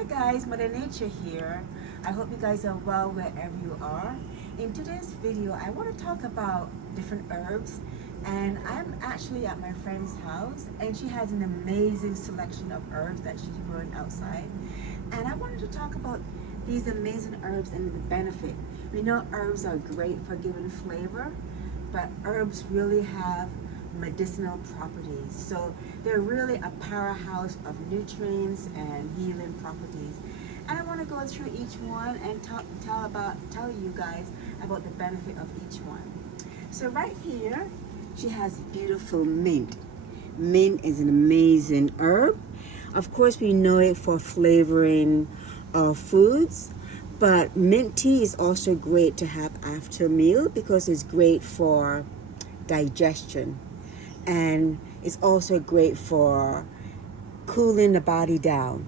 Hi guys, Mother Nature here. I hope you guys are well wherever you are. In today's video, I want to talk about different herbs, and I'm actually at my friend's house and she has an amazing selection of herbs that she's growing outside. And I wanted to talk about these amazing herbs and the benefit. We know herbs are great for giving flavor, but herbs really have medicinal properties. So they're really a powerhouse of nutrients and healing properties. And I want to go through each one and tell you guys about the benefit of each one. So right here, she has beautiful mint. Mint is an amazing herb. Of course, we know it for flavoring foods, but mint tea is also great to have after a meal because it's great for digestion. And it's also great for cooling the body down.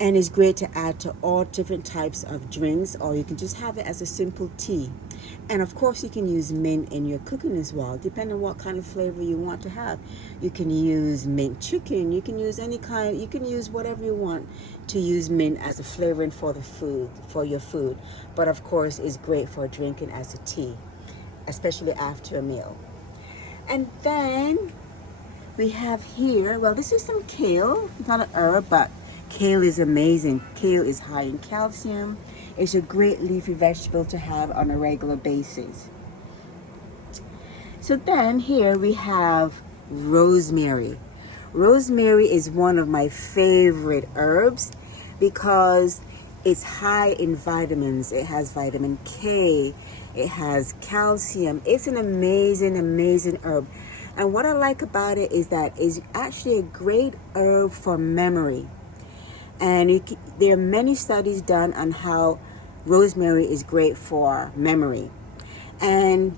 And it's great to add to all different types of drinks, or you can just have it as a simple tea. And of course, you can use mint in your cooking as well, depending on what kind of flavor you want to have. You can use mint chicken, you can use any kind, you can use whatever you want to use mint as a flavoring for the food, for your food. But of course, it's great for drinking as a tea, especially after a meal. And then we have here, well, this is some kale. It's not an herb, but kale is amazing. Kale is high in calcium. It's a great leafy vegetable to have on a regular basis. So then here we have rosemary. Rosemary is one of my favorite herbs because it's high in vitamins. It has vitamin K. It has calcium. It's an amazing, amazing herb. And what I like about it is that it's actually a great herb for memory. And there are many studies done on how rosemary is great for memory. And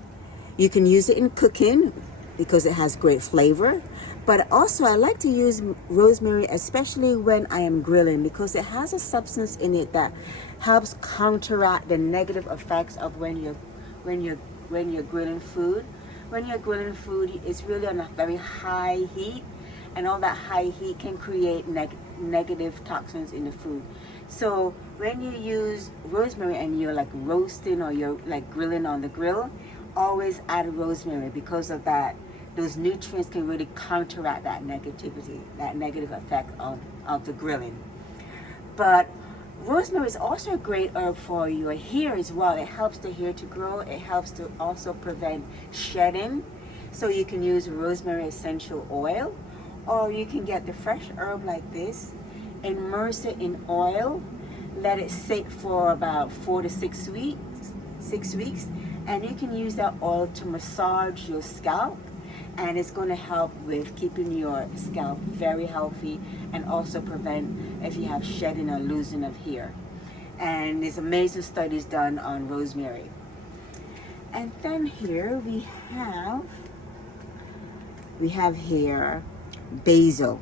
you can use it in cooking because it has great flavor. But also I like to use rosemary especially when I am grilling because it has a substance in it that helps counteract the negative effects of when you're grilling food. When you're grilling food, it's really on a very high heat, and all that high heat can create negative toxins in the food. So when you use rosemary and you're like roasting or you're like grilling on the grill, always add rosemary because of that. Those nutrients can really counteract that negativity, that negative effect of the grilling. But rosemary is also a great herb for your hair as well. It helps the hair to grow. It helps to also prevent shedding. So you can use rosemary essential oil, or you can get the fresh herb like this, immerse it in oil, let it sit for about 4 to 6 weeks, and you can use that oil to massage your scalp. And it's going to help with keeping your scalp very healthy and also prevent if you have shedding or losing of hair. And there's amazing studies done on rosemary. And then here we have here basil.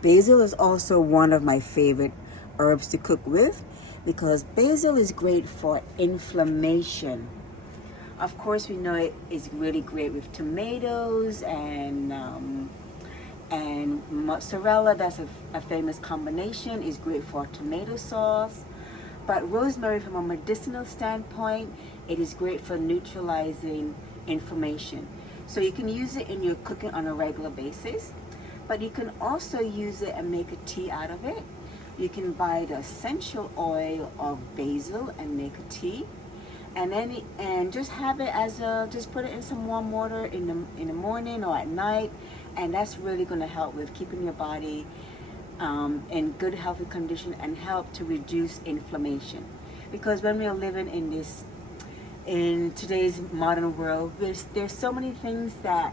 Basil is also one of my favorite herbs to cook with because basil is great for inflammation. Of course, we know it is really great with tomatoes and mozzarella. That's a famous combination. Is great for tomato sauce. But rosemary, from a medicinal standpoint, it is great for neutralizing inflammation. So you can use it in your cooking on a regular basis, but you can also use it and make a tea out of it. You can buy the essential oil of basil and make a tea. And just have it as just put it in some warm water in the morning or at night, and that's really going to help with keeping your body in good healthy condition and help to reduce inflammation. Because when we are living in today's modern world, there's so many things that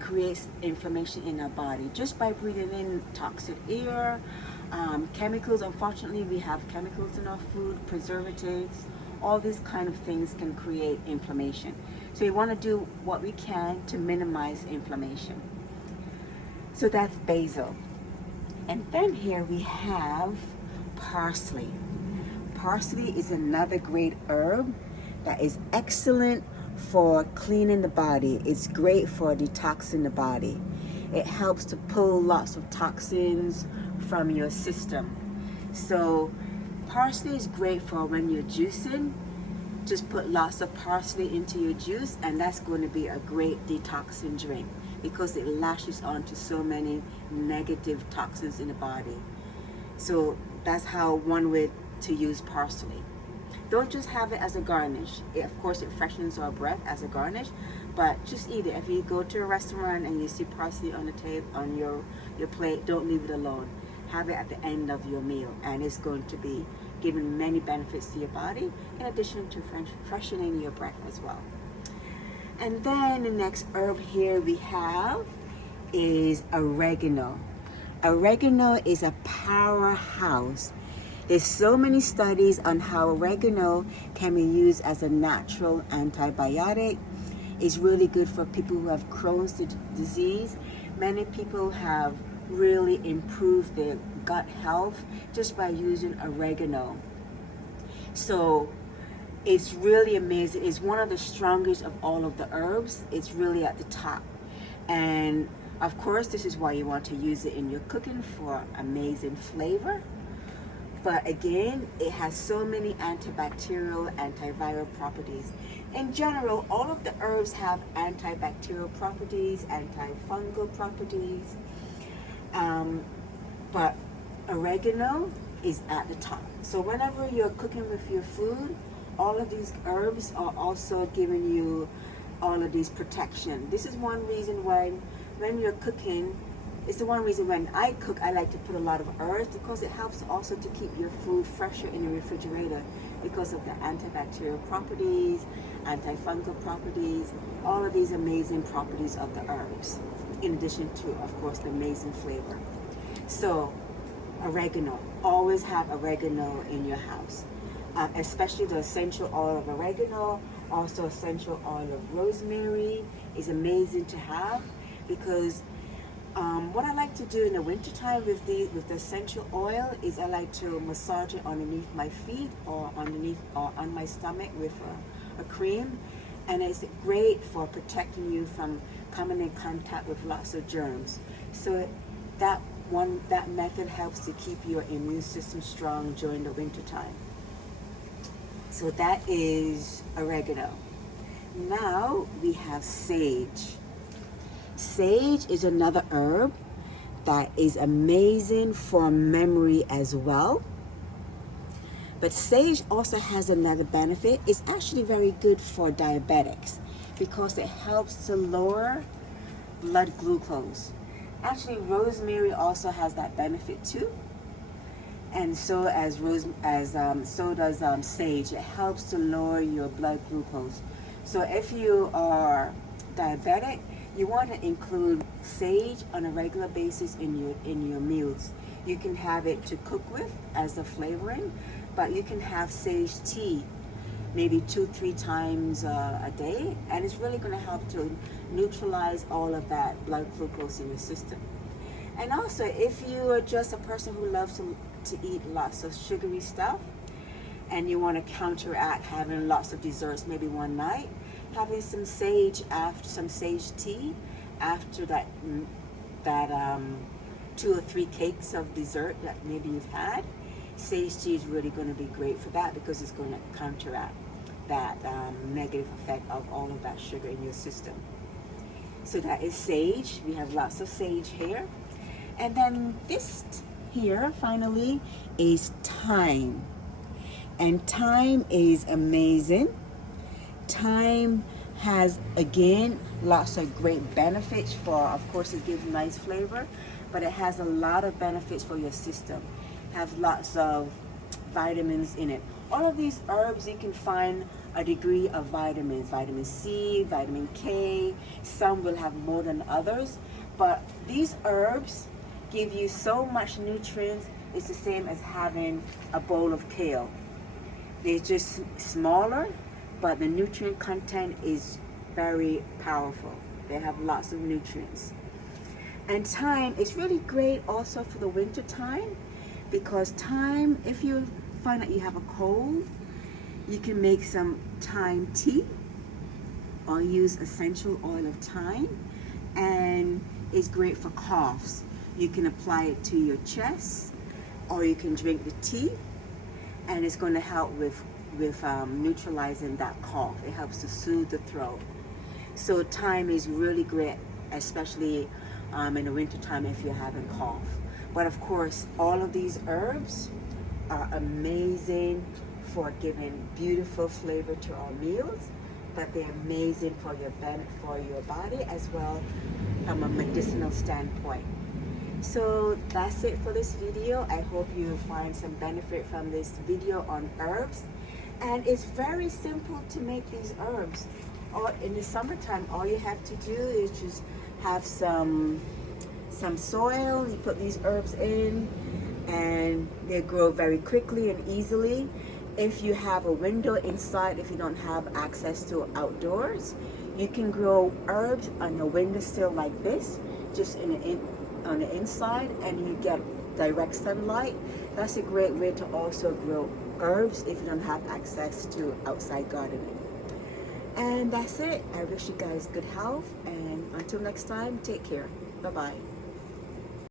creates inflammation in our body just by breathing in toxic air, chemicals. Unfortunately, we have chemicals in our food, preservatives. All these kind of things can create inflammation. So we want to do what we can to minimize inflammation. So that's basil. And then here we have parsley. Parsley is another great herb that is excellent for cleaning the body. It's great for detoxing the body. It helps to pull lots of toxins from your system. So parsley is great for when you're juicing. Just put lots of parsley into your juice, and that's going to be a great detoxing drink because it lashes onto so many negative toxins in the body. So that's how one way to use parsley. Don't just have it as a garnish. Of course, it freshens our breath as a garnish, but just eat it. If you go to a restaurant and you see parsley on the table on your plate, don't leave it alone. Have it at the end of your meal, and it's going to be giving many benefits to your body, in addition to freshening your breath as well. And then the next herb here we have is oregano. Oregano is a powerhouse. There's so many studies on how oregano can be used as a natural antibiotic. It's really good for people who have Crohn's disease. Many people have really improved their gut health just by using oregano. So it's really amazing. It's one of the strongest of all of the herbs. It's really at the top. And of course, this is why you want to use it in your cooking for amazing flavor. But again, it has so many antibacterial, antiviral properties. In general, all of the herbs have antibacterial properties, antifungal properties. But oregano is at the top. So whenever you're cooking with your food, all of these herbs are also giving you all of these protection. This is one reason why when you're cooking, it's the one reason when I cook, I like to put a lot of herbs, because it helps also to keep your food fresher in the refrigerator because of the antibacterial properties, antifungal properties, all of these amazing properties of the herbs, in addition to, of course, the amazing flavor. So oregano, always have oregano in your house, especially the essential oil of oregano. Also essential oil of rosemary is amazing to have, because what I like to do in the wintertime with the essential oil is I like to massage it underneath my feet or on my stomach with a cream, and it's great for protecting you from coming in contact with lots of germs. So that method helps to keep your immune system strong during the wintertime. So that is oregano. Now we have sage. Sage is another herb that is amazing for memory as well. But sage also has another benefit. It's actually very good for diabetics because it helps to lower blood glucose. Actually, rosemary also has that benefit too. And so does sage. It helps to lower your blood glucose. So if you are diabetic, you want to include sage on a regular basis in your meals. You can have it to cook with as a flavoring, but you can have sage tea maybe 2-3 times a day, and it's really going to help to neutralize all of that blood glucose in your system. And also, if you are just a person who loves to eat lots of sugary stuff, and you want to counteract having lots of desserts maybe one night, having some sage tea after that 2 or 3 cakes of dessert that maybe you've had, sage tea is really going to be great for that, because it's going to counteract that negative effect of all of that sugar in your system. So that is sage. We have lots of sage here. And then this here finally is thyme. And thyme is amazing. Thyme has, again, lots of great benefits for, of course, it gives nice flavor, but it has a lot of benefits for your system. Has lots of vitamins in it. All of these herbs, you can find a degree of vitamins, vitamin C, vitamin K. Some will have more than others, but these herbs give you so much nutrients. It's the same as having a bowl of kale. They're just smaller, but the nutrient content is very powerful. They have lots of nutrients. And thyme is really great also for the winter time, because thyme, if you find that you have a cold, you can make some thyme tea or use essential oil of thyme, and is great for coughs. You can apply it to your chest, or you can drink the tea, and it's going to help with neutralizing that cough. It helps to soothe the throat. So thyme is really great, especially in the winter time if you're having cough. But of course, all of these herbs are amazing for giving beautiful flavor to our meals, but they're amazing for your body as well from a medicinal standpoint. So that's it for this video. I hope you find some benefit from this video on herbs. And it's very simple to make these herbs. Or in the summertime, all you have to do is just have some soil. You put these herbs in, and they grow very quickly and easily. If you have a window inside, if you don't have access to outdoors, you can grow herbs on a windowsill like this, just on the inside, and you get direct sunlight. That's a great way to also grow herbs if you don't have access to outside gardening. And that's it. I wish you guys good health, and until next time, take care. Bye-bye.